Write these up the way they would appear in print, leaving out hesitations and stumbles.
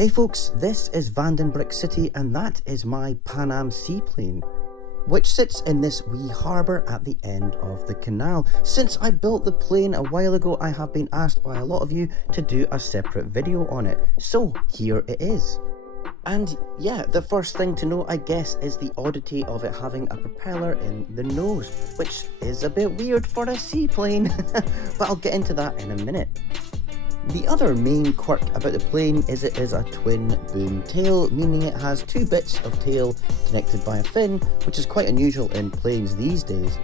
Hey folks, this is Vandenbrick City and that is my Pan Am seaplane, which sits in this wee harbour at the end of the canal. Since I built the plane a while ago, I have been asked by a lot of you to do a separate video on it, so here it is. And yeah, the first thing to note I guess is the oddity of it having a propeller in the nose, which is a bit weird for a seaplane, but I'll get into that in a minute. The other main quirk about the plane is it is a twin boom tail, meaning it has two bits of tail connected by a fin, which is quite unusual in planes these days.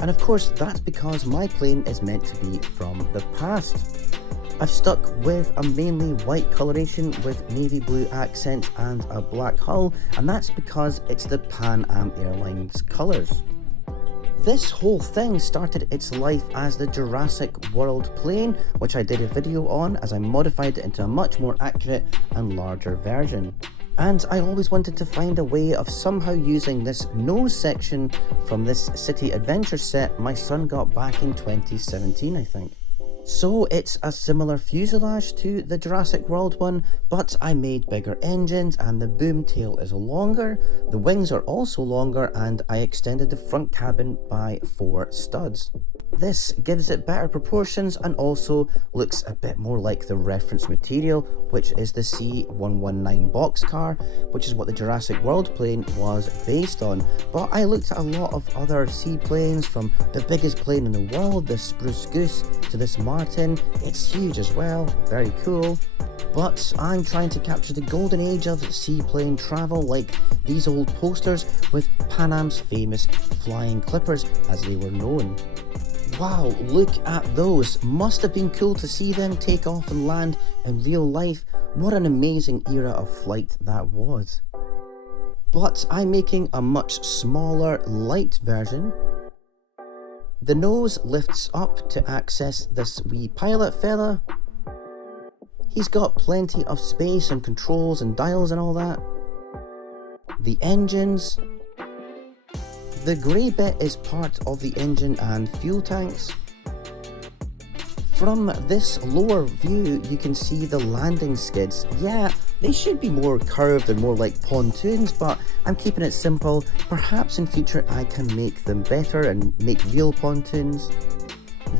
And of course that's because my plane is meant to be from the past. I've stuck with a mainly white coloration with navy blue accents and a black hull, and that's because it's the Pan Am Airlines colours. This whole thing started its life as the Jurassic World plane, which I did a video on as I modified it into a much more accurate and larger version. And I always wanted to find a way of somehow using this nose section from this City Adventure set my son got back in 2017, I think. So it's a similar fuselage to the Jurassic World one, but I made bigger engines and the boom tail is longer, the wings are also longer, and I extended the front cabin by 4 studs. This gives it better proportions and also looks a bit more like the reference material, which is the C119 boxcar, which is what the Jurassic World plane was based on. But I looked at a lot of other seaplanes, from the biggest plane in the world, the Spruce Goose, to this Martin. It's huge as well, very cool. But I'm trying to capture the golden age of seaplane travel, like these old posters with Pan Am's famous flying clippers as they were known. Wow, look at those. Must have been cool to see them take off and land in real life. What an amazing era of flight that was. But I'm making a much smaller, light version. The nose lifts up to access this wee pilot fella. He's got plenty of space and controls and dials and all that. The engines. The grey bit is part of the engine and fuel tanks. From this lower view you can see the landing skids. Yeah, they should be more curved and more like pontoons, but I'm keeping it simple. Perhaps in future I can make them better and make real pontoons.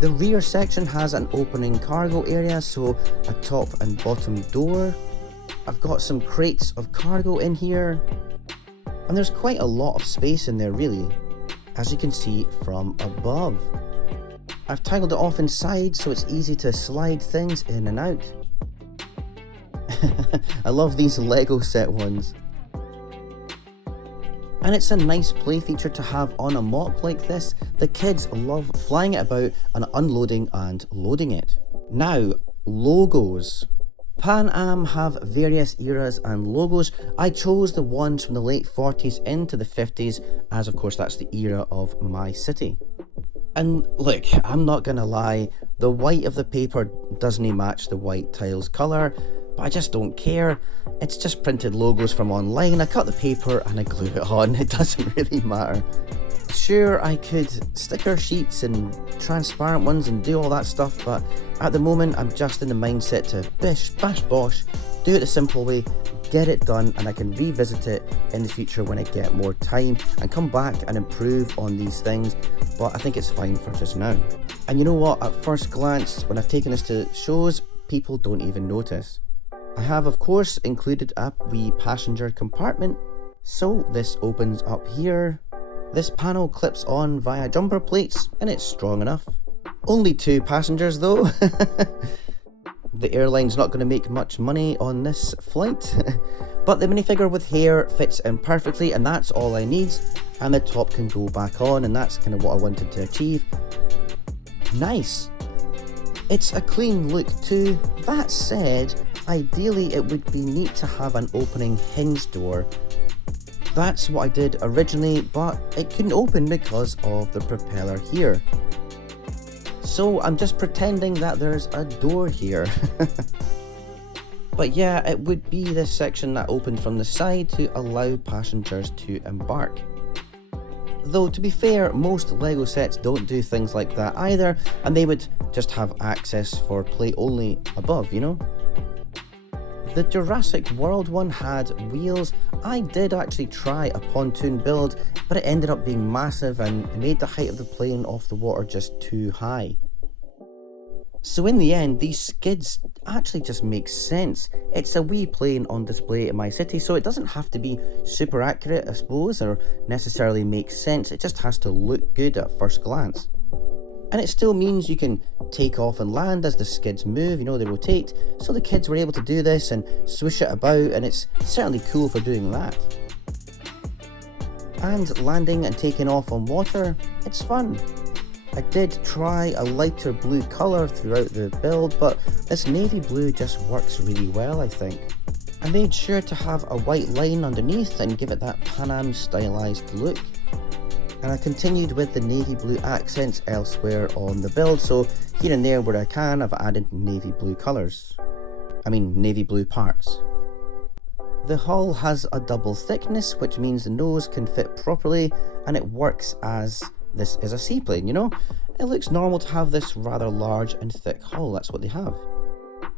The rear section has an opening cargo area, so a top and bottom door. I've got some crates of cargo in here. And there's quite a lot of space in there really, as you can see from above. I've titled it off inside so it's easy to slide things in and out. I love these Lego set ones. And it's a nice play feature to have on a MOC like this. The kids love flying it about and unloading and loading it. Now, logos. Pan Am have various eras and logos. I chose the ones from the late 40s into the 50s, as of course that's the era of my city. And look, I'm not gonna lie, the white of the paper doesn't match the white tiles colour, but I just don't care. It's just printed logos from online. I cut the paper and I glue it on. It doesn't really matter. Sure, I could sticker sheets and transparent ones and do all that stuff, but at the moment I'm just in the mindset to bish, bash, bosh, do it the simple way, get it done, and I can revisit it in the future when I get more time and come back and improve on these things, but I think it's fine for just now. And you know what, at first glance, when I've taken this to shows, people don't even notice. I have of course included a wee passenger compartment, so this opens up here. This panel clips on via jumper plates and it's strong enough. Only 2 passengers though. The airline's not going to make much money on this flight. But the minifigure with hair fits in perfectly and that's all I need. And the top can go back on and that's kind of what I wanted to achieve. Nice. It's a clean look too. That said, ideally it would be neat to have an opening hinge door. That's what I did originally, but it couldn't open because of the propeller here. So I'm just pretending that there's a door here. But yeah, it would be this section that opened from the side to allow passengers to embark. Though to be fair, most Lego sets don't do things like that either, and they would just have access for play only above, you know? The Jurassic World one had wheels. I did actually try a pontoon build, but it ended up being massive and made the height of the plane off the water just too high. So in the end, these skids actually just make sense. It's a wee plane on display in my city, so it doesn't have to be super accurate, I suppose, or necessarily make sense. It just has to look good at first glance. And it still means you can take off and land as the skids move, they rotate. So the kids were able to do this and swish it about, and it's certainly cool for doing that. And landing and taking off on water, it's fun. I did try a lighter blue colour throughout the build, but this navy blue just works really well, I think. I made sure to have a white line underneath and give it that Pan Am stylised look. And I continued with the navy blue accents elsewhere on the build, so here and there where I can, I've added navy blue colours. Navy blue parts. The hull has a double thickness, which means the nose can fit properly, and it works as this is a seaplane, It looks normal to have this rather large and thick hull, that's what they have.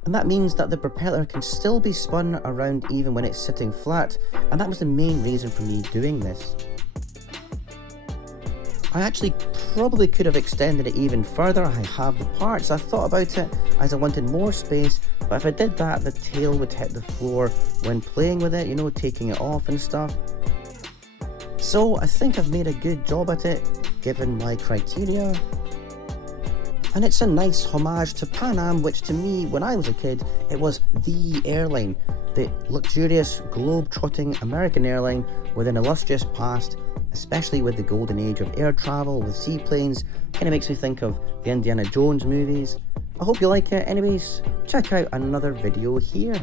And that means that the propeller can still be spun around even when it's sitting flat, and that was the main reason for me doing this. I actually probably could have extended it even further. I have the parts. I thought about it as I wanted more space, but if I did that, the tail would hit the floor when playing with it, taking it off and stuff. So I think I've made a good job at it, given my criteria. And it's a nice homage to Pan Am, which to me, when I was a kid, it was the airline, the luxurious, globe-trotting American airline with an illustrious past, especially with the golden age of air travel with seaplanes. Kind of makes me think of the Indiana Jones movies. I hope you like it. Anyways, check out another video here.